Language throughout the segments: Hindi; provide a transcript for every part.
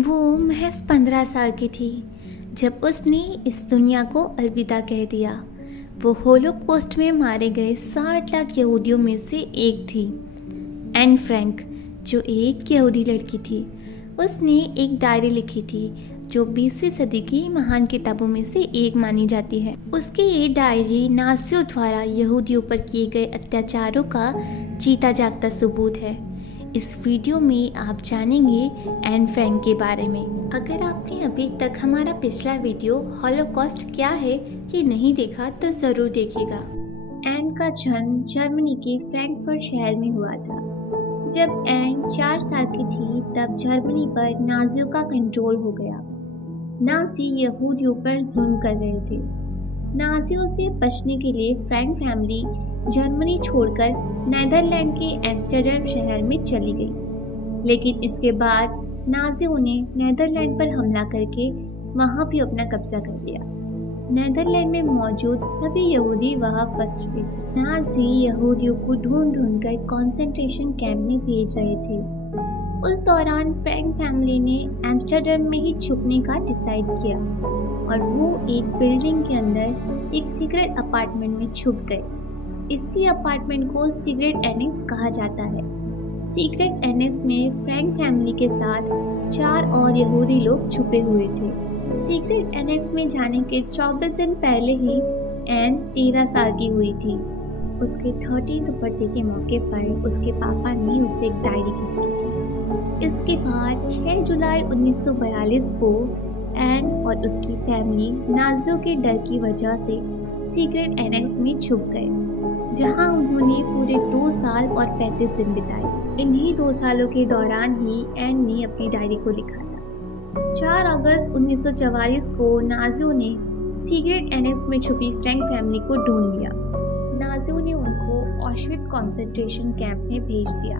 वो महज 15 साल की थी जब उसने इस दुनिया को अलविदा कह दिया। वो होलोकॉस्ट में मारे गए 60 लाख यहूदियों में से एक थी। एन फ्रैंक, जो एक यहूदी लड़की थी, उसने एक डायरी लिखी थी जो 20वीं सदी की महान किताबों में से एक मानी जाती है। उसकी ये डायरी नाज़ियों द्वारा यहूदियों पर किए गए अत्याचारों का जीता जागता सबूत है। इस वीडियो में आप जानेंगे एन फ्रैंक के बारे में। अगर आपने अभी तक हमारा पिछला वीडियो हॉलोकॉस्ट क्या है ये नहीं देखा तो ज़रूर देखिएगा। एन का जन्म जर्मनी के फ्रैंकफर्ट शहर में हुआ था। जब एन 4 साल की थी तब जर्मनी पर नाज़ियों का कंट्रोल हो गया। नाज़ी यहूदियों पर जुल्म कर रहे थे। नाज़ियों से बचने के लिए फ्रैंक फैमिली जर्मनी छोड़कर नीदरलैंड के एम्स्टर्डम शहर में चली गई। लेकिन इसके बाद नाज़ियों ने नीदरलैंड पर हमला करके वहां भी अपना कब्जा कर लिया। नीदरलैंड में मौजूद सभी यहूदी वहां फंस चुके थे। नाज़ी यहूदियों को ढूंढ कर कंसंट्रेशन कैंप में भेज रहे थे। उस दौरान फ्रैंक फैमिली ने एम्स्टर्डम में ही छुपने का डिसाइड किया और वो एक बिल्डिंग के अंदर एक सीक्रेट अपार्टमेंट में छुप गए। इसी अपार्टमेंट को सीक्रेट एनेक्स कहा जाता है। सीक्रेट एनेक्स में फ्रैंक फैमिली के साथ 4 और यहूदी लोग छुपे हुए थे। सीक्रेट एनेक्स में जाने के 24 दिन पहले ही एन 13 साल की हुई थी। उसके 13th बर्थडे के मौके पर उसके पापा ने उसे एक डायरी गिफ्ट की थी। इसके बाद 6 जुलाई 1942 को एन और उसकी फैमिली नाज़ियों के डर की वजह से सीक्रेट एनेक्स में छुप गए, जहां उन्होंने पूरे 2 साल और 35 दिन बिताए। इन्हीं 2 सालों के दौरान ही एन ने अपनी डायरी को लिखा था। 4 अगस्त 1944 को नाज़ियों ने सीक्रेट एनेक्स में छुपी फ्रैंक फैमिली को ढूंढ लिया। नाज़ियों ने उनको ऑश्विट्ज़ कंसंट्रेशन कैंप में भेज दिया।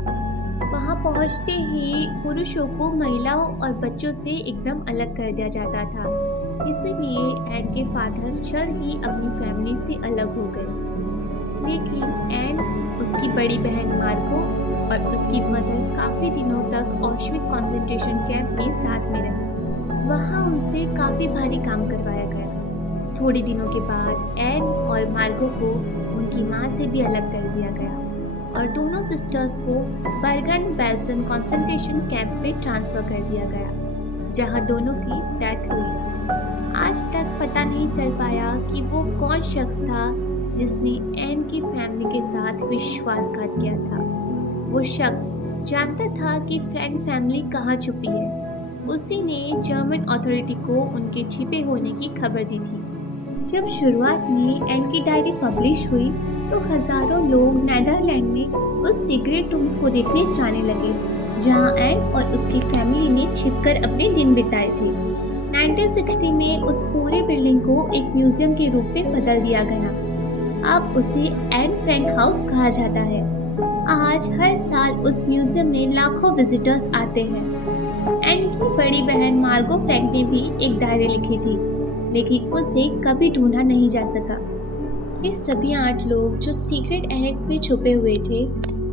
वहां पहुंचते ही पुरुषों को महिलाओं और बच्चों से एकदम अलग कर दिया जाता था। इसीलिए एन के फादर जल्द ही अपनी फैमिली से अलग हो गए। लेकिन एन, उसकी बड़ी बहन मार्गो और उसकी मदर काफ़ी दिनों तक ऑश्विट्ज़ कंसंट्रेशन कैंप में साथ में रही। वहाँ उनसे काफ़ी भारी काम करवाया गया। थोड़े दिनों के बाद एन और मार्गो को उनकी माँ से भी अलग कर दिया गया और दोनों सिस्टर्स को बर्गन-बेल्सन कंसंट्रेशन कैंप में ट्रांसफ़र कर दिया गया, जहाँ दोनों की डेथ हुई। आज तक पता नहीं चल पाया कि वो कौन शख्स था जिसने एन की फैमिली के साथ विश्वासघात किया था। वो शख्स जानता था कि फ्रैंक फैमिली कहाँ छुपी है। उसी ने जर्मन अथॉरिटी को उनके छिपे होने की खबर दी थी। जब शुरुआत में एन की डायरी पब्लिश हुई तो हजारों लोग नीदरलैंड में उस सीक्रेट रूम्स को देखने जाने लगे, जहां एन और उसकी फैमिली ने छिपकर अपने दिन बिताए थे। 1960 में उस पूरे बिल्डिंग को एक म्यूजियम के रूप में बदल दिया गया। अब उसे एन फ्रैंक हाउस कहा जाता है। आज हर साल उस म्यूजियम में लाखों विजिटर्स आते हैं। एन की बड़ी बहन मार्गो फ्रैंक ने भी एक डायरी लिखी थी, लेकिन उसे कभी ढूंढा नहीं जा सका। ये सभी 8 लोग जो सीक्रेट एनेक्स में छुपे हुए थे,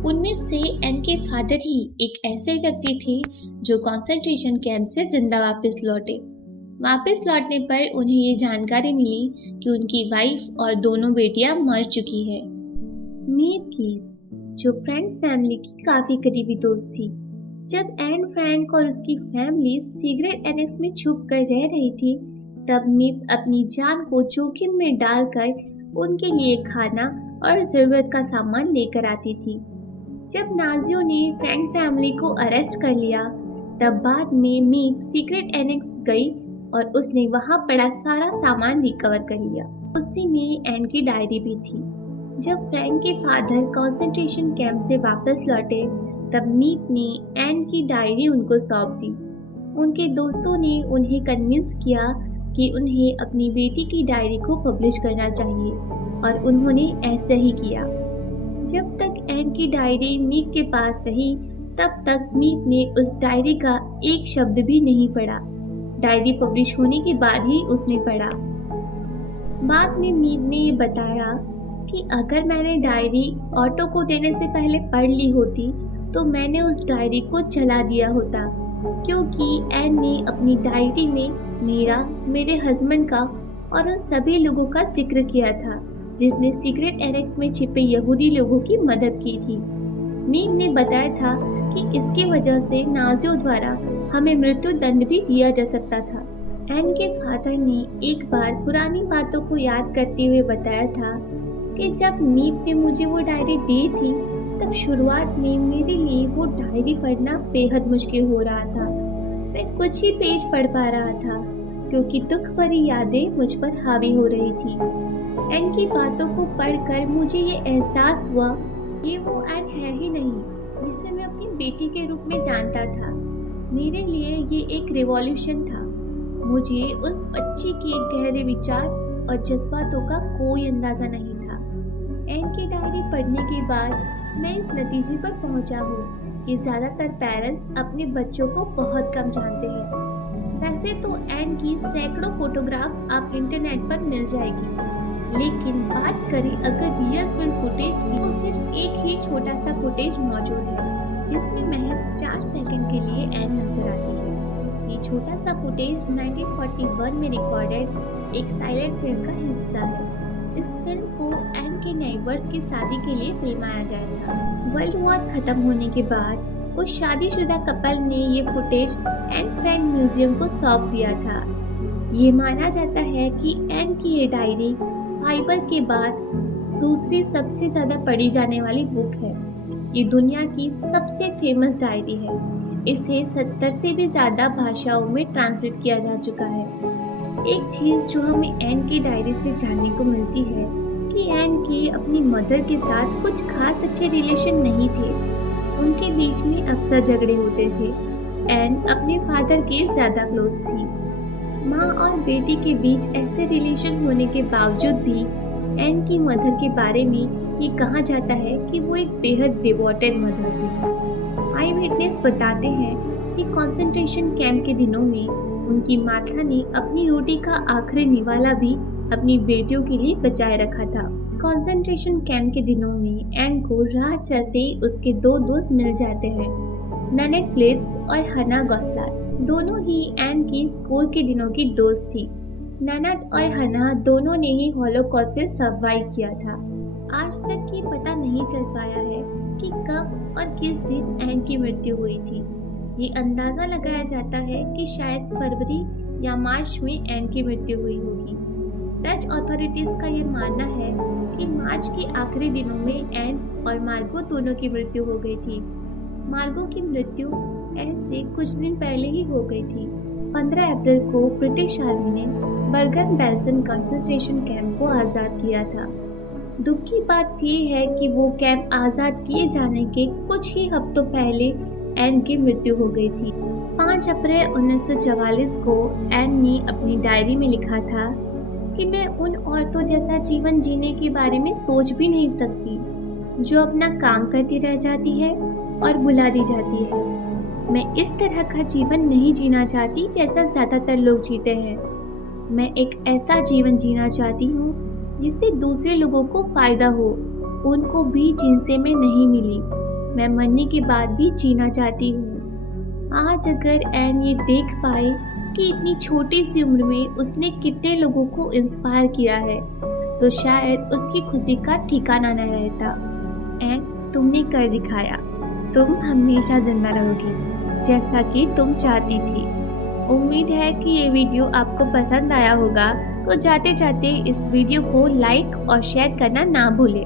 उनमें से एन के फादर ही एक ऐसे व्यक्ति थे जो कंसंट्रेशन कैंप से जिंदा वापस लौटे। वापस लौटने पर उन्हें ये जानकारी मिली कि उनकी वाइफ और दोनों बेटियां मर चुकी है। मेव कीस, जो फ्रैंक फैमिली की काफ़ी करीबी दोस्त थी, जब एन फ्रैंक और उसकी फैमिली सीक्रेट एनेक्स में छुप कर रह रही थी, तब मेव अपनी जान को जोखिम में डालकर उनके लिए खाना और ज़रूरत का सामान लेकर आती थी। जब नाज़ियों ने फ्रैंक फैमिली को अरेस्ट कर लिया, तब बाद में मेव सीक्रेट एनेक्स गई और उसने वहाँ पड़ा सारा सामान रिकवर कर लिया। उसी में एन की डायरी भी थी। जब फ्रैंक के फादर कंसंट्रेशन कैंप से वापस लौटे, तब मेव ने एन की डायरी उनको सौंप दी। उनके दोस्तों ने उन्हें कन्विंस किया कि उन्हें अपनी बेटी की डायरी को पब्लिश करना चाहिए और उन्होंने ऐसा ही किया। जब तक एन की डायरी मेव के पास रही, तब तक मेव ने उस डायरी का एक शब्द भी नहीं पढ़ा। डायरी पब्लिश होने के बाद ही उसने पढ़ा। बाद में मेव ने ये बताया कि अगर मैंने डायरी ऑटो को देने से पहले पढ़ ली होती तो मैंने उस डायरी को जला दिया होता। क्योंकि एन ने अपनी डायरी में मेरा, मेरे हस्बैंड का और उन सभी लोगों का जिक्र किया था जिसने सीक्रेट एनेक्स में छिपे यहूदी लोगों की मदद की थी। मीम ने बताया था कि इसकी वजह से नाजियों द्वारा हमें मृत्यु दंड भी दिया जा सकता था। एन के फादर ने एक बार पुरानी बातों को याद करते हुए बताया था कि जब मीम ने मुझे वो डायरी दी थी तब शुरुआत में मेरे लिए वो डायरी पढ़ना बेहद मुश्किल हो रहा था। मैं कुछ ही पेज पढ़ पा रहा था क्योंकि दुख भरी यादें मुझ पर हावी हो रही थी। एन की बातों को पढ़कर मुझे ये एहसास हुआ ये वो एन है ही नहीं जिसे मैं अपनी बेटी के रूप में जानता था। मेरे लिए ये एक रिवॉल्यूशन था। मुझे उस बच्ची के गहरे विचार और जज्बातों का कोई अंदाजा नहीं था। एन की डायरी पढ़ने के बाद मैं इस नतीजे पर पहुंचा हूँ कि ज़्यादातर पेरेंट्स अपने बच्चों को बहुत कम जानते हैं। वैसे तो एन की सैकड़ों फोटोग्राफ्स आप इंटरनेट पर मिल जाएगी, लेकिन बात करें अगर रियल फिल्म फुटेज की तो सिर्फ एक ही छोटा सा फुटेज मौजूद है जिसमें महज 4 सेकंड के लिए एन नजर आती है। ये छोटा सा फुटेज 1941 में रिकॉर्डेड एक साइलेंट फिल्म का हिस्सा है। इस फिल्म को एन के नेबर्स की शादी के लिए फिल्माया गया था। वर्ल्ड वॉर खत्म होने के बाद उस शादीशुदा कपल ने ये फुटेज एन फ्रैंक म्यूजियम को सौंप दिया था। ये माना जाता है कि एन की ये डायरी बाइबल के बाद दूसरी सबसे ज़्यादा पढ़ी जाने वाली बुक है। ये दुनिया की सबसे फेमस डायरी है। इसे 70 से भी ज़्यादा भाषाओं में ट्रांसलेट किया जा चुका है। एक चीज़ जो हमें एन की डायरी से जानने को मिलती है कि एन के अपनी मदर के साथ कुछ खास अच्छे रिलेशन नहीं थे। उनके बीच में अक्सर झगड़े होते थे। एन अपने फादर के ज़्यादा क्लोज थी। माँ और बेटी के बीच ऐसे रिलेशन होने के बावजूद भी एन की मदर के बारे में ये कहा जाता है कि वो एक बेहद डिवोटेड मदर थी। आई विटनेस बताते हैं कि कंसंट्रेशन कैंप के दिनों में उनकी माता ने अपनी रोटी का आखिरी निवाला भी अपनी बेटियों के लिए बचाए रखा था। कंसंट्रेशन कैंप के दिनों में एन को राह चलते उसके 2 दोस्त मिल जाते हैं, ननेट प्लेट्स और हना गॉसलार। दोनों ही एन की स्कूल के दिनों की दोस्त थी। ननेट और हना दोनों ने ही हॉलोकॉस्ट से सर्वाइव किया था। आज तक ये पता नहीं चल पाया है कि कब और किस दिन एन की मृत्यु हुई थी। ये अंदाज़ा लगाया जाता है कि शायद फरवरी या मार्च में एन की मृत्यु हुई होगी। डच अथॉरिटीज़ का ये मानना है कि मार्च के आखिरी दिनों में एन और मार्गो दोनों की मृत्यु हो गई थी। मार्गो की मृत्यु एन से कुछ दिन पहले ही हो गई थी। 15 अप्रैल को ब्रिटिश आर्मी ने बर्गन बेल्सन कंसंट्रेशन कैंप को आज़ाद किया था। दुख की बात यह है कि वो कैंप आज़ाद किए जाने के कुछ ही हफ्तों पहले एन की मृत्यु हो गई थी। 5 अप्रैल 1944 को एन ने अपनी डायरी में लिखा था कि मैं उन औरतों जैसा जीवन जीने के बारे में सोच भी नहीं सकती जो अपना काम करती रह जाती है और बुला दी जाती है। मैं इस तरह का जीवन नहीं जीना चाहती जैसा ज़्यादातर लोग जीते हैं। मैं एक ऐसा जीवन जीना चाहती हूँ जिससे दूसरे लोगों को फ़ायदा हो, उनको भी जिनसे मैं नहीं मिली। मैं मरने के बाद भी जीना चाहती हूँ। आज अगर एन ये देख पाए कि इतनी छोटी सी उम्र में उसने कितने लोगों को इंस्पायर किया है तो शायद उसकी खुशी का ठिकाना न रहता। एन, तुमने कर दिखाया। तुम हमेशा जिंदा रहोगी जैसा कि तुम चाहती थी। उम्मीद है कि ये वीडियो आपको पसंद आया होगा, तो जाते जाते इस वीडियो को लाइक और शेयर करना ना भूलें।